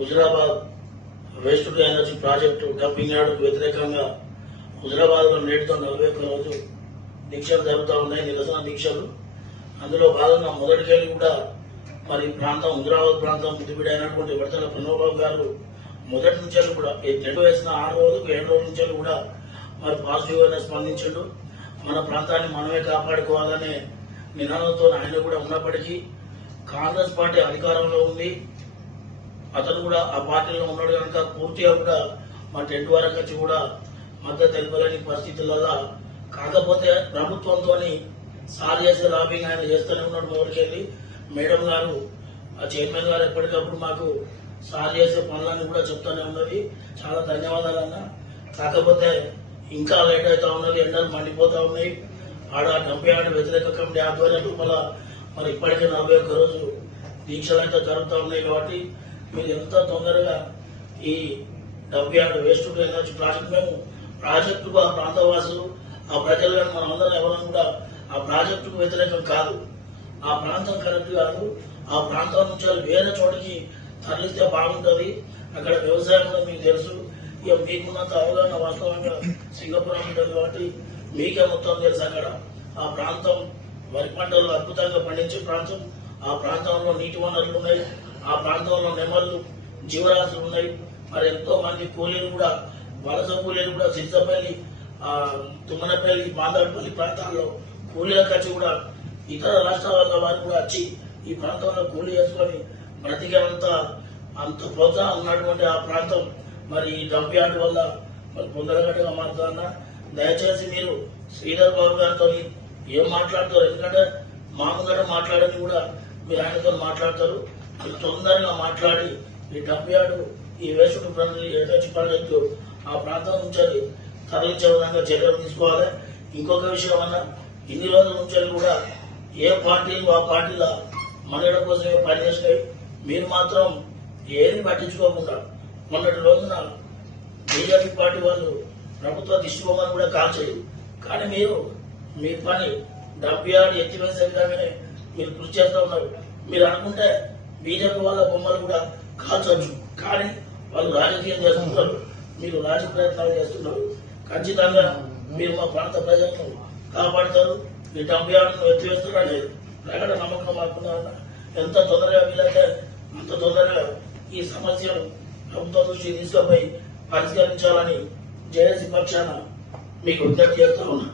Huzurabad waste to energy project dumping యార్డుకు వ్యతిరేకంగా హుజురాబాద్ లో నేటితో 41 రోజు దీక్షలు జరుగుతూ ఉన్నాయి, నిరసన దీక్షలు. అందులో భాగంగా మొదటికెళ్ళి కూడా మరి ప్రాంతం హుజురాబాద్ ప్రాంతం ముద్దుబిడైనటువంటి విడతల ప్రణవబాబు గారు మొదటి నుంచి కూడా టెంట్ వేసిన 6 రోజులకు 7 రోజుల నుంచి కూడా మరి పాజిటివ్ గానే స్పందించాడు. మన ప్రాంతాన్ని మనమే కాపాడుకోవాలనే నినాదంతో ఆయన కూడా ఉన్నప్పటికీ కాంగ్రెస్ పార్టీ అధికారంలో ఉంది, అతను కూడా ఆ పార్టీలో ఉన్నాడు కనుక పూర్తిగా కూడా మా టెంట్ వరకు వచ్చి కూడా మద్దతు తెలిపలేని పరిస్థితులలో, కాకపోతే ప్రభుత్వంతో సార్ చేసే లాబింగ్ ఆయన చేస్తూనే ఉన్నాడు. మొదటికెళ్ళి మేడం గారు ఆ చైర్మన్ గారు ఎప్పటికప్పుడు మాకు సార్ చేసే పనులన్నీ కూడా చెప్తూనే ఉన్నది. చాలా ధన్యవాదాలన్నా. కాకపోతే ఇంకా లేట్ అవుతా ఉన్నది, ఎండలు మండిపోతా ఉన్నాయి. ఆడ డంపింగ్ వ్యతిరేక కమిటీ ఆధ్వర్యంలో మరి ఇప్పటికే 41 రోజు దీక్షలు అయితే జరుగుతూ ఉన్నాయి. కాబట్టి మీరు ఎంత తొందరగా ఈ dumping waste to energy project, మేము ప్రాజెక్టుకు ఆ ప్రాంతవాసులు ఆ ప్రజలు కానీ మనం అందరం ఎవరైనా కూడా ఆ ప్రాజెక్టుకు వ్యతిరేకం కాదు, ఆ ప్రాంతం కరెక్ట్ కాదు. ఆ ప్రాంతం నుంచి వేరే చోటికి తరలిస్తే బాగుంటుంది. అక్కడ వ్యవసాయం కూడా మీకు తెలుసు, ఇక మీకున్నంత అవగాహన వాస్తవంగా సింగపురం ఉంటుంది కాబట్టి మీకే మొత్తం తెలుసు. అక్కడ ఆ ప్రాంతం వరి పంటలు అద్భుతంగా పండించే ప్రాంతం, ఆ ప్రాంతంలో నీటి వనరులు ఉన్నాయి, ఆ ప్రాంతంలో నెమళ్ళు జీవరాశులు ఉన్నాయి. మరి ఎంతో మంది కూలీలు కూడా వలస కూలీలు కూడా సిద్ధపల్లి, తుమ్మనపల్లి, బాందరపల్లి ప్రాంతాల్లో కూలీలకు వచ్చి కూడా ఇతర రాష్ట్రాల వారు కూడా వచ్చి ఈ ప్రాంతంలో కూలీ చేసుకొని బ్రతికేంత అంత ప్రోత్సాహం ఉన్నటువంటి ఆ ప్రాంతం మరి ఈ డంప్ యార్డ్ వల్ల మరి పొందరగట్టుగా మారుతున్నా. దయచేసి మీరు శ్రీధర్ బాబు గారితో ఏం మాట్లాడతారు, ఎందుకంటే మా ముందర మాట్లాడని కూడా మీరు ఆయనతో మాట్లాడతారు. మీరు తొందరగా మాట్లాడి ఈ డంప్ యార్డు ఈ వేస్ట్ ఎనర్జీ ప్రాజెక్టు ఆ ప్రాంతం నుంచి తరలించే విధంగా చర్యలు తీసుకోవాలి. ఇంకొక విషయం అన్నా, ఇన్ని రోజుల నుంచి కూడా ఏ పార్టీలు ఆ పార్టీల మనుగడ కోసమే పనిచేసినాయి. మీరు మాత్రం ఏది పట్టించుకోకుండా మొన్నటి రోజున బీజేపీ పార్టీ వాళ్ళు ప్రభుత్వ దిష్టిబొమ్మను కూడా కాల్చేది. కానీ మీరు మీ పని డంప్ యార్డ్ ఎత్తివేసే విధంగానే మీరు కృషి చేస్తూ ఉన్నారు. మీరు అనుకుంటే బీజేపీ వాళ్ళ బొమ్మలు కూడా కాల్చవచ్చు, కానీ వాళ్ళు రాజకీయం చేస్తున్నారు, మీరు రాజకీయ ప్రయత్నాలు చేస్తున్నారు. ఖచ్చితంగా మీరు మా ప్రాంత ప్రజలను కాపాడుతారు. ఈ డంప్ యార్డును ఎత్తివేస్తున్నారని ప్రకటన నమ్మకం మాకున్నారన్న. ఎంత తొందరగా వీలైతే అంత తొందరగా ఈ సమస్యను ప్రభుత్వం దృష్టికి తీసుకుపోయి పరిష్కరించాలని జేఏసీ పక్షాన మీకు విజ్ఞప్తి చేస్తా ఉన్నా.